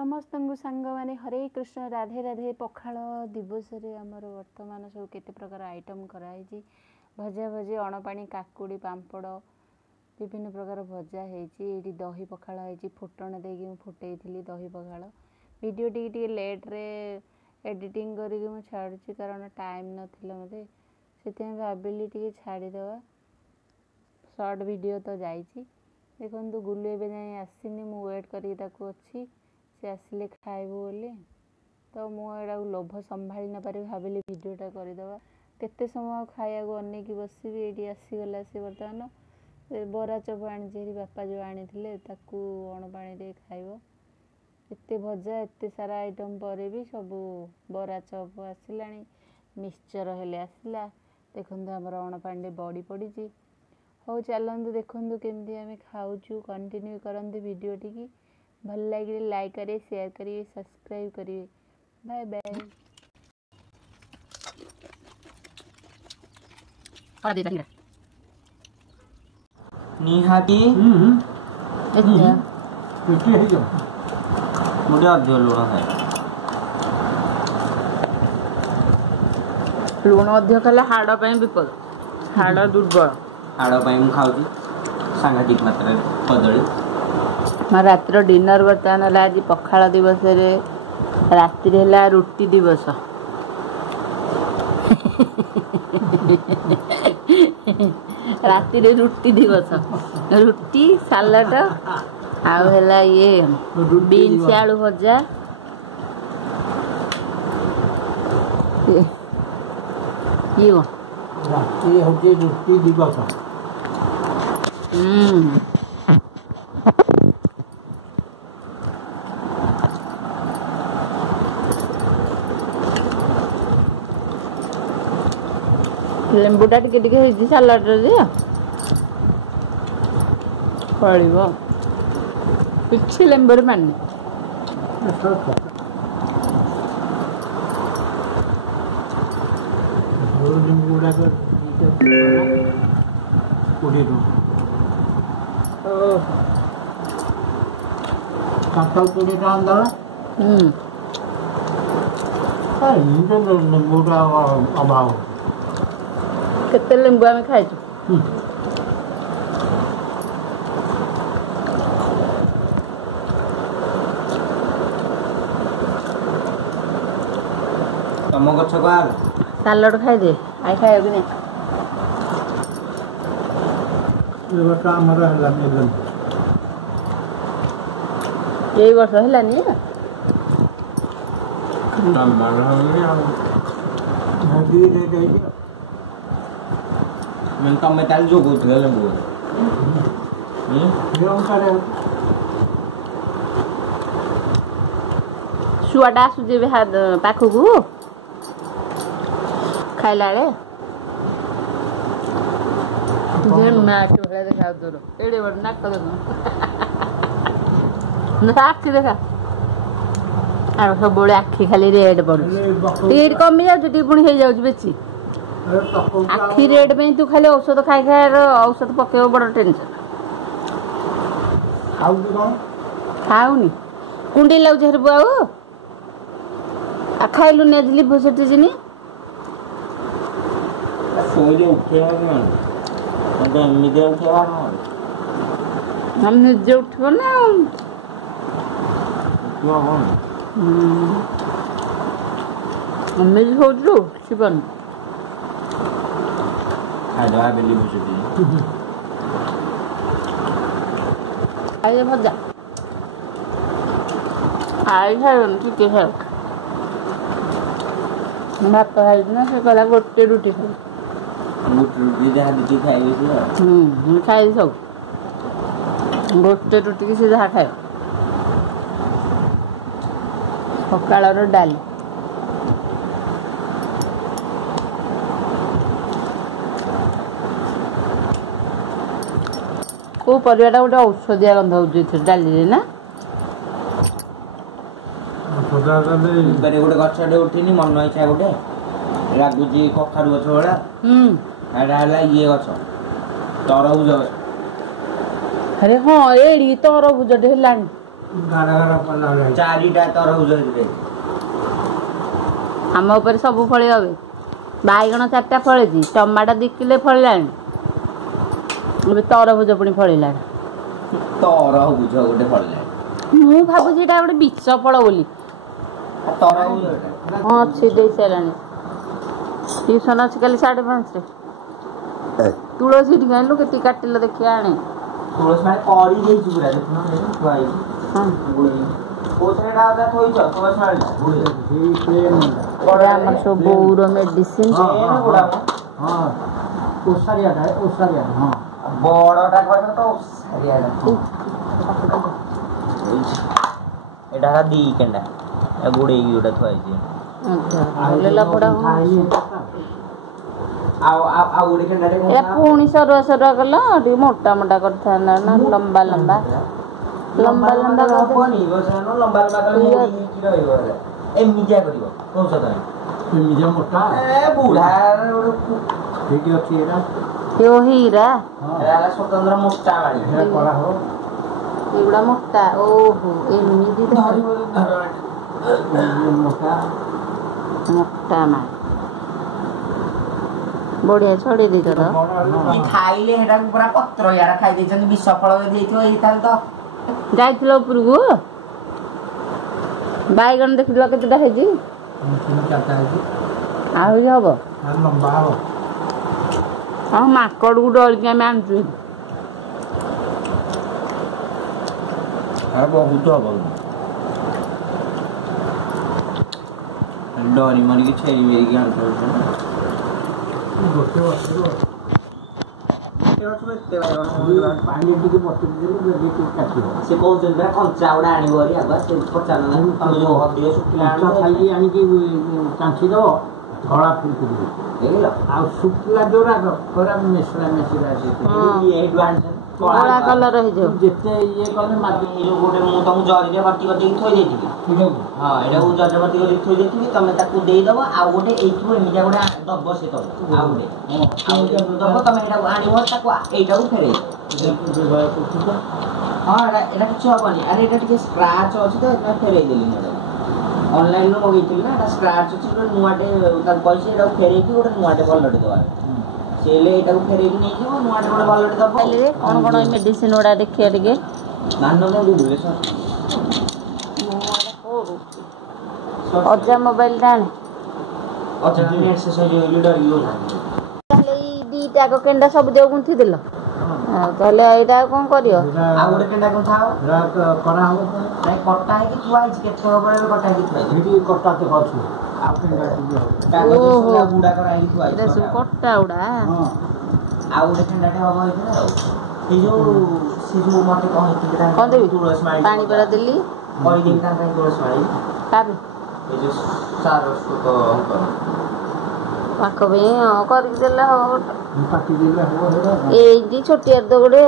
समस्त सांग माने हरे कृष्ण राधे राधे पखाल दिवस रे आमर वर्तमान सब केते प्रकार आइटम कराई भजा भजी अणपाणी काकुड़ी पांपड़ विभिन्न प्रकार भजा होती दही पखाल होती फुटण देकी फुटई दही पखाल वीडियो टी लेट रे एडिटिंग करके छाड़ी कारण टाइम नथिला मते से भाविली टी छाड़ीदवा शॉर्ट वीडियो तो जाइए देखो गुलू एवं जाए आसनी मु वेट करी अच्छी से आसिले खाइबू बोली तो मुझे लोभ संभाली न पारि भाविली वीडियोटा करदे केते समय खाया अनेक बस ये आसीगला सी बर्तमान बरा चप आनी बापा जो आनी अणपाणी खाइब एते भजा एते सारा आइटम पर भी सब बरा चप आसला मिक्सचर हेले आसला देखो आमर अणपाणी बड़ी पड़ी हो चलतु देखु केमती आम खाऊँ कंटिन्यू करते वीडियो टी भल लगे लाइक करें शेयर करें सब्सक्राइब करें बाय बाय निहाती मुझे अधिक लुण खाए लुण अधिक खाला हाड़ विपद हाड़ दुर्बल हाड़ खाऊँ सांघातिक मात्रा कदली रातिर डिनर बर्तमान है आज पखाल दिवस राति है रुटी दिवस राति रुटी दिवस रुटी सालाड आला ये बीन्स आलू भजा ये राति रुटी दिवस लेंबुटा टिके सालाड पड़ो किसी लेंबुर मानी अभाव केते लेंबु आम खाई तम गछ सालाड खाई आई खाए कि नहीं यही वर्ष है तमें ताल जो लेंबू शुआटा आसुचे पाखक खाइला देखा तोर एड़े बड़ नाक आखि देखा सब बड़े आखि खाली रेड पड़े कमी जाऊँ पुणी हो जाऊँ बेची आखि रेड में तू खाली औषध खाई खाए औषध पकेब बड़ टेंशन खाऊनी कुंडी लगुच हर बुआ खाइलु नेजली भोसटी जिनी हम निजे उठब ना अमेज हो शिवन आइए भजा आई खाइबन टिके खाए भात खाई ना से कहला गोटे रुटी खाई सब गोटे रुटी की से जहाँ खाए सकाल डाली को परिवाटा गोटे औषधिया गंध हो डाली ना गोटे गछटे उठिनी मन इच्छा गोटे लगुच कखारू गछ भाया ये गछ तरबुज अरे हाँ एड़ी तरबुज है ଗାର ଗାର ପଲା ଭଳିଆ। ଚାରିଟା ତରଭୁଜ ହେଇଥିଲେ। ଆମ ଉପରେ ସବୁ ଫଳି ହବେ ବାଇଗଣ 4ଟା ଫଳିଛି ଟମାଟୋ 2 କିଲୋ ଫଳିଲାଣି ଏବେ ତରଭୁଜ ପୁଣି ଫଳିଲାଣି ତରଭୁଜ ଗୋଟେ ଫଳିଲାଣି। ମୁଁ ଭାବୁଛି ଏଇଟା ଗୋଟେ ବିଷ ଫଳ ବୋଲି ତରଭୁଜ ହଁ ଅଛି ଦେଇ ସାରିଲାଣି ଟିଉସନ ଅଛି କାଲି 5:30ରେ ତୁଳସୀ ଟିକେ ଆଣିଲୁ କେତିକି କାଟିଲ ଦେଖିଆ ଆଣେ ତୁଳସୀ ମାଳି କରି ଦେଇଛି ପୁରା ଦେଖୁନ ଥୁଆ ହେଇଛି। ହଁ କୋଉଥିରେ ଏଟା ଅଧା ଥୋଇଛ ତୁଳସୀ ମାଳିଟା? ସେଇ ପ୍ଲେନ୍ ଏଇଟା ଆମର ସବୁ ବୋଉର ମେଡିସିନ ଗୁଡାକ ହଁ ଓସାରିଆଟା ଓସାରିଆଟା ହଁ ବଡଟା କହିବ ତ ସାରିଆଟା। ଏଇଟା ହେଲା 2 କେଣ୍ଡା ଗୁଡେଇକି ଯୋଉଟା ଥୁଆ ହେଇଛି। ଭଲ ପଡା ଆଉ ଗୋଟେ କେଣ୍ଡାଟେ ଏଇଟା ପୁଣି ସରୁଆ ସରୁଆ କଲ ଟିକେ ମୋଟା ମୋଟା କରିଥାନ୍ତା ନା ଲମ୍ବା ଲମ୍ବା ଲମ୍ବା ଲମ୍ବା ହବନି ଲମ୍ବା ଲମ୍ବା କଲେ ମୋଡ଼ି ହେଇକି ରହିବ ହେଲେ। ଏମିତିଆ କରିବ କହୁଛ ତମେ ଏମିତି ମୋଟା ବୁଢା ଠିକ ଅଛି ଏଇଟା ଯୋଉ ହୀରା ହେଲା ସ୍ୱତନ୍ତ୍ର ମୋଟା ମାଳି। ଏଇଟା କରାହବ ଏଗୁଡା ମୋଟା ଓହୋ ଏମିତି ମୋଟା ମୋଟା ମା ବଢିଆ ଛଡେଇ ଦେଇଛ ତ ଖାଇଲେ ସେଟାକୁ ପୁରା ପତ୍ର ୟାର ଖାଇ ଦେଇଛନ୍ତି ବିଷ ଫଳ ଯଦି ହେଇଥିବ ହେଇଥାନ୍ତା ତ। ଯାଇଥିଲ ଉପରକୁ ବାଇଗଣ ଦେଖିଲ କେତେଟା ହେଇଛି 3-4ଟା ହେଇଛି ଆହୁରି ହବ ଲମ୍ବା ହବ ହଁ ମାଙ୍କଡକୁ ଡରିକି ଆମେ ଆଣୁଛୁ ବହୁତ ହବ ଡରି ମରିକି ଛେଳି ମେରିକି ଆଣୁଛନ୍ତି। ଗୋଟେ ବର୍ଷରୁ ପାଣି ଟିକେ ବତୁରି ଦେଲେ ଟିକେ କାଟିବ ସେ କହୁଛନ୍ତି ପରା କଞ୍ଚା ଗୁଡା ଆଣିବ ଭାରି ଆଗୁଆ ସେ ପଚାରୁନାହାନ୍ତି ତମେ ଯୋଉ ଅଧିକ ଶୁଖିଲା ଖାଲି ଆଣିକି ଚାଞ୍ଚି ଦବ ଧଳା ଫୁଲକୁରି ଦେଖିଲ ଆଉ ଶୁଖିଲା ଯୋଉରାକ ପୁରା ମିଶିଲା ଏଇଠୁ ଆଣିଛନ୍ତି କଳା କଲର ହେଇଯିବ ଯେତେ ଇଏ କଲେ ମାଟି ଏଇ ଯୋଉ ଗୋଟେ ମୁଁ ତମକୁ ଜରିରେ ଭର୍ତ୍ତି କରିଦେଇକି ଥୋଇ ଦେଇଥିଲି। ହଁ ଏଇଟାକୁ ଜରିରେ ଭର୍ତ୍ତି କରିକି ଥୋଇ ଦେଇଥିଲି ତମେ ତାକୁ ଦେଇଦବ ଆଉ ଗୋଟେ ଏଇଥିରୁ ଏମିତିଆ ଗୋଟେ ଦବ ସେ ତମେ ଆଉ ଗୋଟେ ଦବ ତମେ ଏଇଟାକୁ ଆଣିବ ତାକୁ ଏଇଟାକୁ ଫେରେଇ ହଁ ଏଇଟା କିଛି ହବନି ଆରେ ଏଇଟା ଟିକେ ସ୍କ୍ରାଚ୍ ଅଛି ତ ଏଇଟା ଫେରେଇ ଦେଲି ମୁଁ ଅନଲାଇନରୁ ମଗେଇଥିଲି ନା ଏଇଟା ସ୍କ୍ରାଚ୍ ଅଛି ଗୋଟେ ନୂଆଟେ ତାକୁ କହିଛି ଏଇଟାକୁ ଫେରେଇକି ଗୋଟେ ନୂଆଟେ ଭଲଟେ ଦେବାର ସେ ହେଲେ ଏଇଟାକୁ ଫେରେଇକି ନେଇଯିବ ନୂଆଟେ ଗୋଟେ ଭଲଟେ ଦବ। କଣ କଣ ମେଡିସିନ ଗୁଡା ଦେଖିବା ଟିକେ ମାନ ଗୁଗୁଲରେ ଅଜା ମୋବାଇଲ ଟା ଆଣେ ତାହେଲେ ଏଇ ଦିଟା କେଣ୍ଡା ସବୁ ଦେହ ଗୁନ୍ଥି ଦେଲ ତାହେଲେ ଏଇଟା ଆଉ କଣ କରିବ ଆଉ ଗୋଟେ କେଣ୍ଡା କଥା କରାହବ ନାଇଁ କଟା ହେଇକି ଥୁଆ ହେଇଛି କେତେ ପରେ କଟା ହେଇକି ଥୁଆ ହେଇଛି ସେଠି କଟା ତ ଅଛି ଆଉ ଓହୋ ଗୁଡା କରା ହେଇକି ଥୁଆ ଏଇଟା ସବୁ ହେଇଛି କଟା ଗୁଡା ଆଉ ଗୋଟେ କେଣ୍ଡାଟେ ହବ ଏଇଥିରେ ଆଉ ଏଇ ଯୋଉ ସେ ଯୋଉ ମତେ କହିଥିଲେ କଣ ଦେବି ତୁଳସୀ ମାଳି ପାଣି ପରା ଦେଲି କହିଦେବି ତାଙ୍କ ପାଇଁ ତୁଳସୀ ମାଳି କାବି ଏଇ ଯୋଉ ସାରସ୍ୱତ ପାଖ ପାଇଁ କରିକି ଦେଲେ ହବ କାଟିଦେଲେ ହବ ଏଇଠି ଛୋଟିଆର ତ ଗୋଟେ